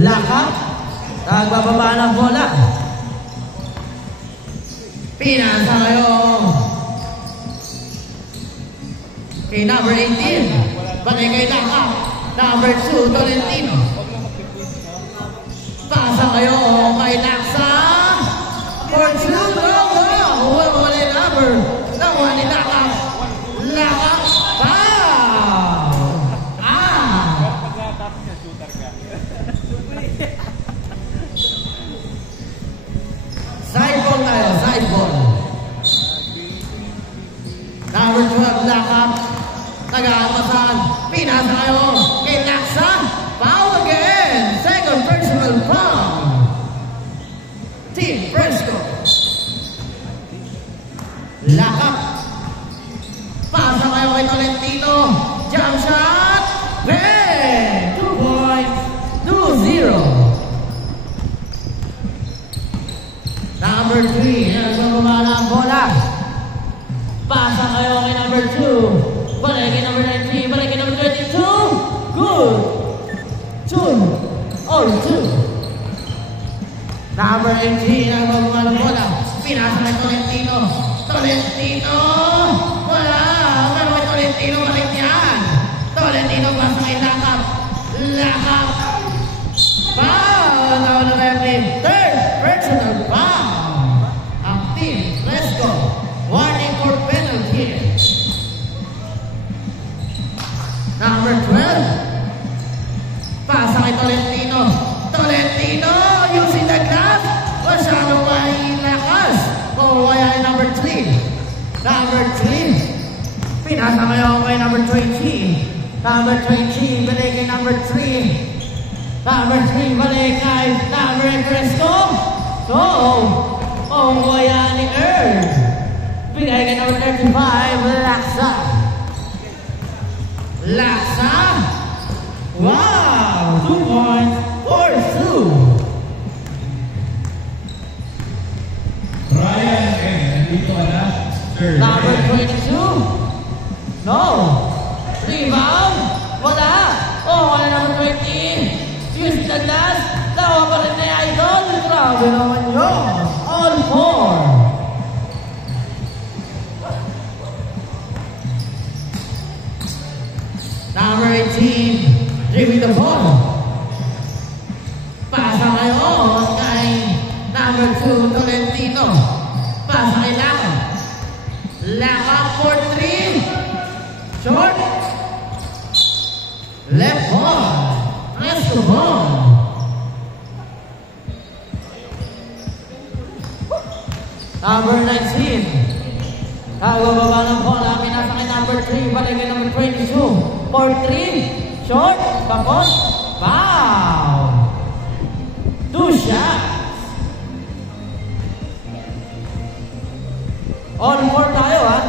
Lakap. Nagbababa ng bola. Pinasa kayo. Kay number 18. Balik kay Lakap. Number 2, Tolentino. Pasa kayo kay Laksa. For 2, wala yung number. Nakuha ni Lakap. Lakap. Side ball tayo, side ball. Number 12, Lakap. Nag-aamasan. Pinasa kayo kay Laksa. Foul again. Second personal foul. Team Fresco. Lakap. Pasa kayo kay Tolentino. Jump shot. Bang! 2 points. 2-0. Number 3, nagbababa ng bola. Pasa kayo kay number 2. Balik kay number 19, balik kay number 22. Good. 2 or 2. Number 18, nagbababa ng bola. Pinasa kay Tolentino. Tolentino. Wala. Pero kay Tolentino, balik yan. Tolentino pasa kay Lakap. Lakap. Foul. Now the referee. Third personal foul. Let's go. Warning for penalty. Number 12. Pasa kay Tolentino. Tolentino using the glass. Masyado may lakas. O kaya number 3. Number 3. Pinasa kayo kay number 20. Number 20. Balik kay number 3. Number 3. Balik kay number Fresco. So, kaya ni Earl. Bigay kay number 35, Laksa. Laksa. Wow! 2 points for 2. Ryan, nandito ka na. Number 22. No. Rebound. Wala. Wala number 20. Use the last. Tawa pa rin na Idol. Grabe naman yun. All 4. Number 18, dribbling the ball. Pasa kayo kay number 2, Tolentino. Pasa kay Lakap. Lakap for 3. Short. Left ball. Press the ball. Number 19. Nagbababa ng bola. Pinasa kay number 3. Balik kay number 22. For 3. Short. Bakos. Foul. 2 shots. All 4 tayo, ha?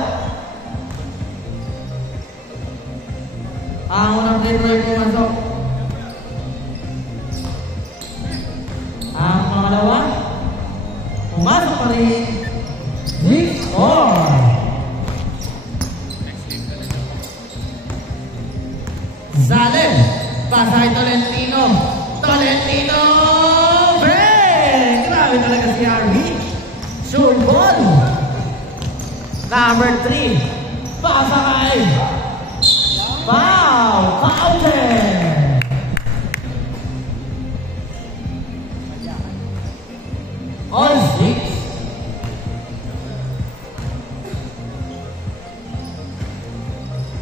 Ang unang free throw yung pumasok. Ang pangalawa. Pumasok pa rin. Victor. Zalen. Pasa kay Tolentino. Tolentino. Bang! Grabe talaga si RV. Sure ball. Number 3. Pasa kay. Foul. Fountain. All 6.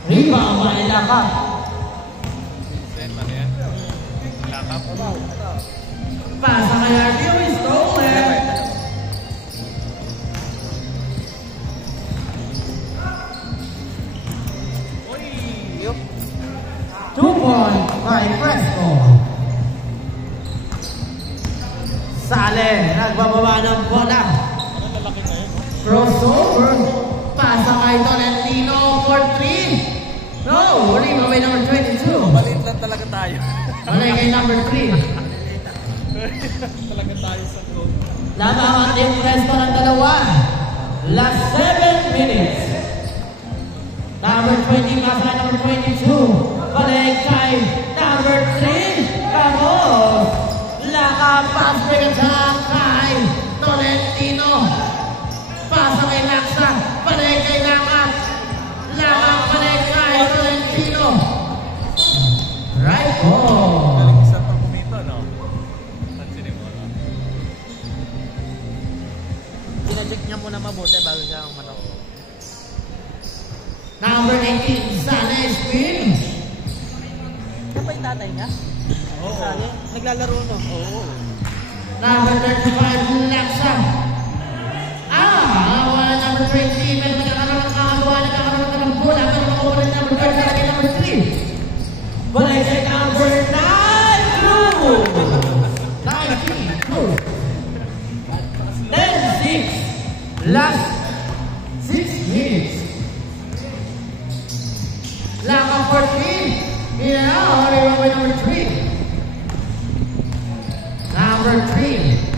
Rebound by Lakap. Pasa kay RBO is stolen. Two points by Fresco. Sale, nagbababa ng bola. Crossover. Pasa kay Tolentino for 3. No, rebound by number 22. Malit lang talaga tayo. Balik kay number 3. Talaga tayo sa goal. Lamang ang team Fresco ng dalawa. Last 7 minutes. Number 20, pasa kay number 22. Balik kay number 3. Ramos. Oh. Galing isa pang kumita, no? Pansinin mo, no? Sinacheck niya muna mabuti bago siya ang manok. Number 18, Sale Spin. Siya pa yung tatay niya? Oo. Sali? Naglalaro no? Oo. Number 35, Laksa. Wala number 20. May nakakagawa ng bola. Pero makuha ng number 30, lagi number 3. Balik kay number 9, Drew. 19, Drew. 10-6. Last 6 minutes. Laka 14. Yeah, only one by number 3. Number 3.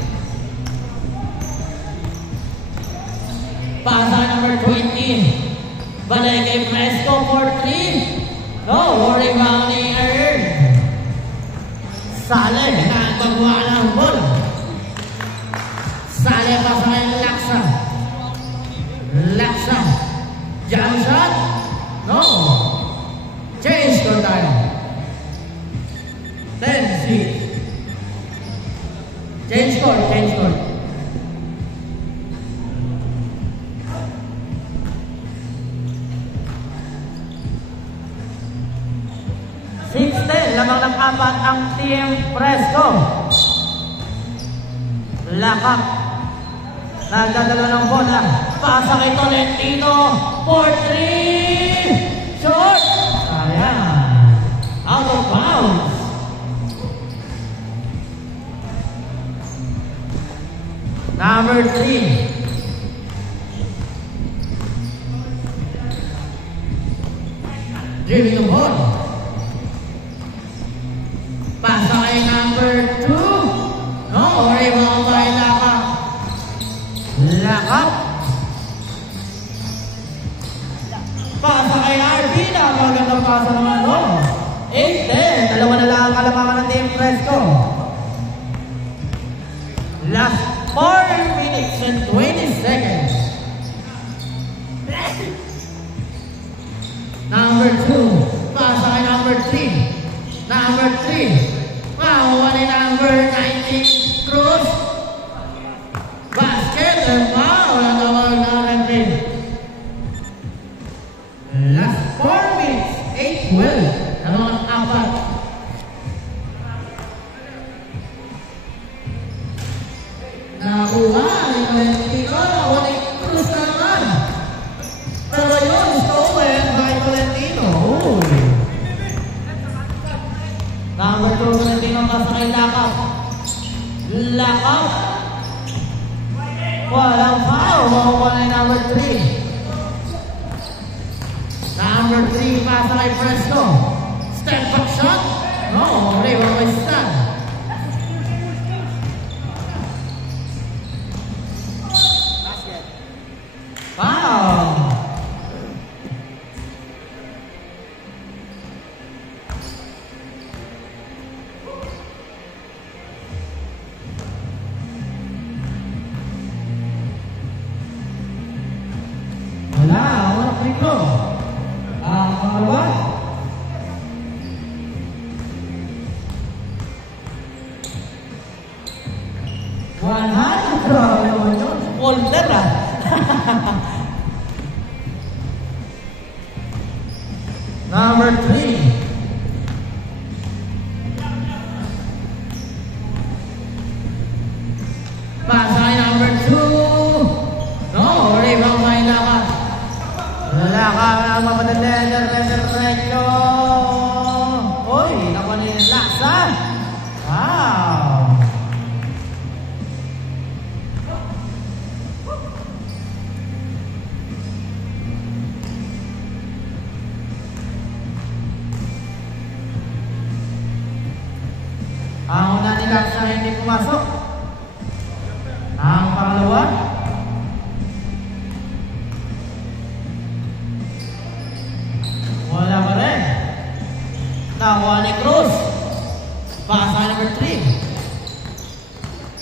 Pasa number 20. Balik kay Fresco for 3. No, rebounding earned. Sale, nagpagawa ng bola. Sale pasa kay Laksa. Laksa. Jump shot. No. Change score tayo. 10-6. Change score, change score. 6-10, lamang ng 4 ang Team Fresco. Lakak. Nagdadala ng bola. Pasa kay Tolentino. For 3. Short. Sayang. Out of bounds. Number 3. Dribbling the ball. Pasa kay number 2. No, rebound by Lakak. Lakak. Pasa kay Arvina. Magandang pasa naman mo. 8-10. Dalawa na lang ang kalamangan ng Team Fresco. Last 4 minutes and 20 seconds. Number 2. Pasa kay number 3. Number 3. Wow, ni number 19. Cruz. Basket. Wow, nagawag na natin. Last 4 minutes. 8-12. Naman 4. Nakuha ni Tolentino. Nakuha ni Cruz na naman. Pero yun, stolen by Tolentino. Number 2, Tolentino pasa kay Lakak. Lakak. Walang foul. Makuha na yung number 3. Number 3, pasa kay Fresco. Step back shot. No, rebound by Stan. Foul. Wala, walang free throw. Ang pangalawa. Grabe naman yun. Folder ah. Number 3. Pasa kay number 2. No, rebound by Lakak. Lakak ang mapadalender. Diretso. Uy, nakuha ni Laksa. Wow. Ang una ni Laksa hindi pumasok. Ang pangalawa. Wala pa rin. Nakuha ni Cruz. Pasa number 3.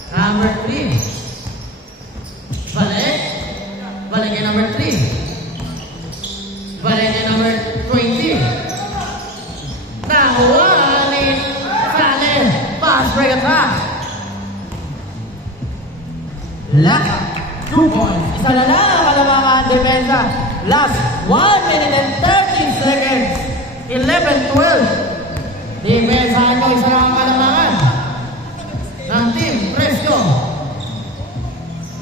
Number 3. Balik. Balik kay number 3. Balik kay number 20. Nakuha ni Fast break attack. Laka. 2 points. Isa na lang ang kalamangan depensa. Last 1 minute and 30 seconds. 11-12. Depensahan mo isa lang ang kalamangan ng team Fresco.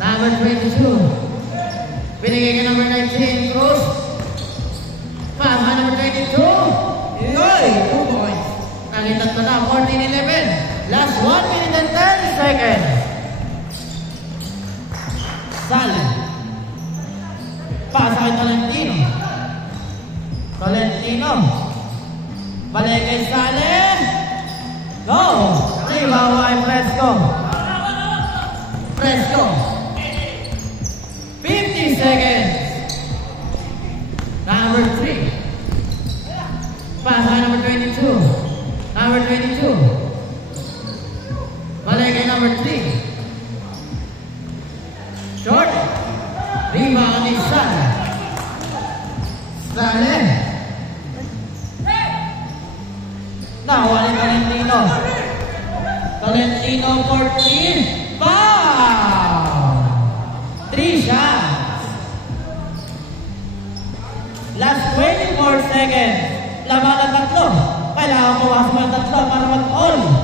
Number 22. Binigay kay number 19, Cruz. Pass by number 22. Yoy, 2 points. Nalitat na lang, 14-11. Last 1 minute and 30 seconds. Sale. Pasa kay Tolentino. Tolentino. Balik kay Sale. Go! Rebound ay Fresco. Fresco. 50 seconds. Number 3. Pass by number 22. Number 22. Balik kay number 3. Short. Rebound ni Sale. Sale. Nawala ni Tolentino. Tolentino 14. Foul! 3 shots. Last 24 seconds. Laban ang tatlo. Kailangan pumasok ng tatlo para mag-all.